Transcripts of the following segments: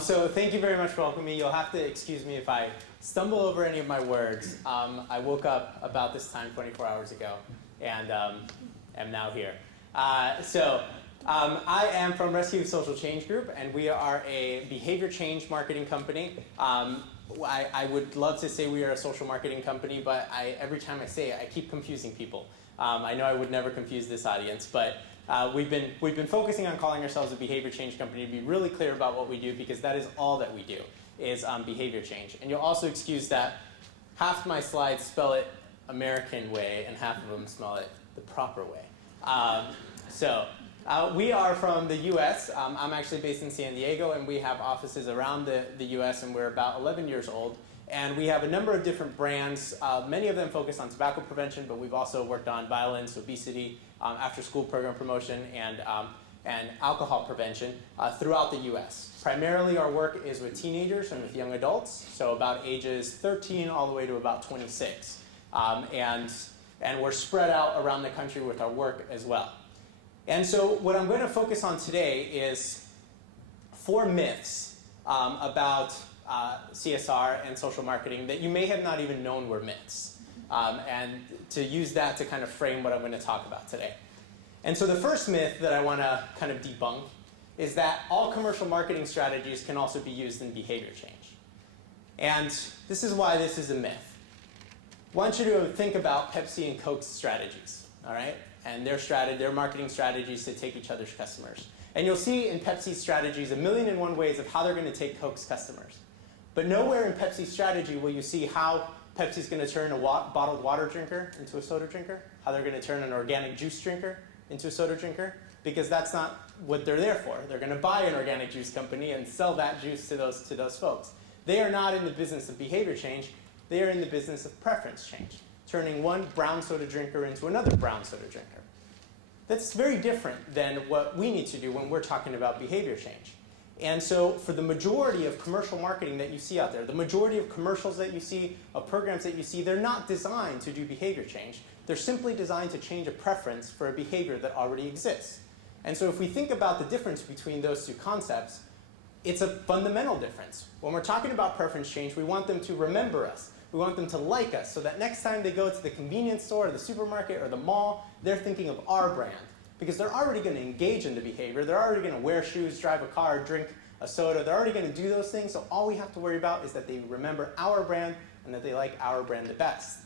So thank you very much for welcoming me. You'll have to excuse me if I stumble over any of my words. I woke up about this time 24 hours ago and am now here. I am from Rescue Social Change Group, and we are a behavior change marketing company. I would love to say we are a social marketing company, but every time I say it, I keep confusing people. I know I would never confuse this audience, but we've been focusing on calling ourselves a behavior change company to be really clear about what we do, because that is all that we do, is behavior change. And you'll also excuse that half my slides spell it American way and half of them spell it the proper way. We are from the US. I'm actually based in San Diego, and we have offices around the US, and we're about 11 years old. And we have a number of different brands. Many of them focus on tobacco prevention, but we've also worked on violence, obesity, after-school program promotion, and alcohol prevention throughout the US. Primarily, our work is with teenagers and with young adults, so about ages 13 all the way to about 26. And we're spread out around the country with our work as well. And so what I'm going to focus on today is 4 myths about CSR and social marketing that you may have not even known were myths, and to use that to kind of frame what I'm going to talk about today. And so the first myth that I want to kind of debunk is that all commercial marketing strategies can also be used in behavior change. And this is why this is a myth. I want you to think about Pepsi and Coke's strategies, all right? And their marketing strategies to take each other's customers. And you'll see in Pepsi's strategies 1,000,001 ways of how they're going to take Coke's customers. But nowhere in Pepsi's strategy will you see how Pepsi's going to turn a bottled water drinker into a soda drinker, how they're going to turn an organic juice drinker into a soda drinker, because that's not what they're there for. They're going to buy an organic juice company and sell that juice to those folks. They are not in the business of behavior change. They are in the business of preference change, turning one brown soda drinker into another brown soda drinker. That's very different than what we need to do when we're talking about behavior change. And so for the majority of commercial marketing that you see out there, the majority of commercials that you see, of programs that you see, they're not designed to do behavior change. They're simply designed to change a preference for a behavior that already exists. And so if we think about the difference between those two concepts, it's a fundamental difference. When we're talking about preference change, we want them to remember us. We want them to like us, so that next time they go to the convenience store or the supermarket or the mall, they're thinking of our brand. Because they're already going to engage in the behavior. They're already going to wear shoes, drive a car, drink a soda. They're already going to do those things. So all we have to worry about is that they remember our brand and that they like our brand the best.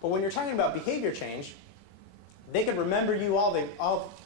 But when you're talking about behavior change, they could remember you all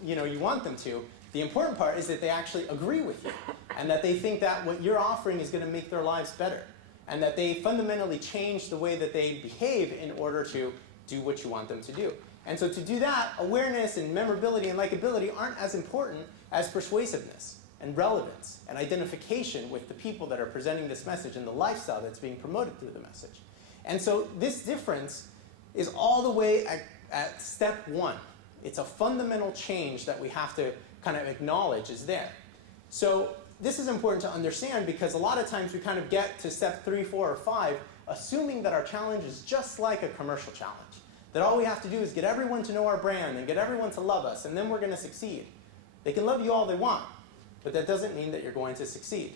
you want them to. The important part is that they actually agree with you, and that they think that what you're offering is going to make their lives better, and that they fundamentally change the way that they behave in order to do what you want them to do. And so to do that, awareness and memorability and likability aren't as important as persuasiveness and relevance and identification with the people that are presenting this message and the lifestyle that's being promoted through the message. And so this difference is all the way at step 1. It's a fundamental change that we have to kind of acknowledge is there. So this is important to understand, because a lot of times we kind of get to step 3, 4, or 5 assuming that our challenge is just like a commercial challenge. That all we have to do is get everyone to know our brand and get everyone to love us, and then we're going to succeed. They can love you all they want, but that doesn't mean that you're going to succeed.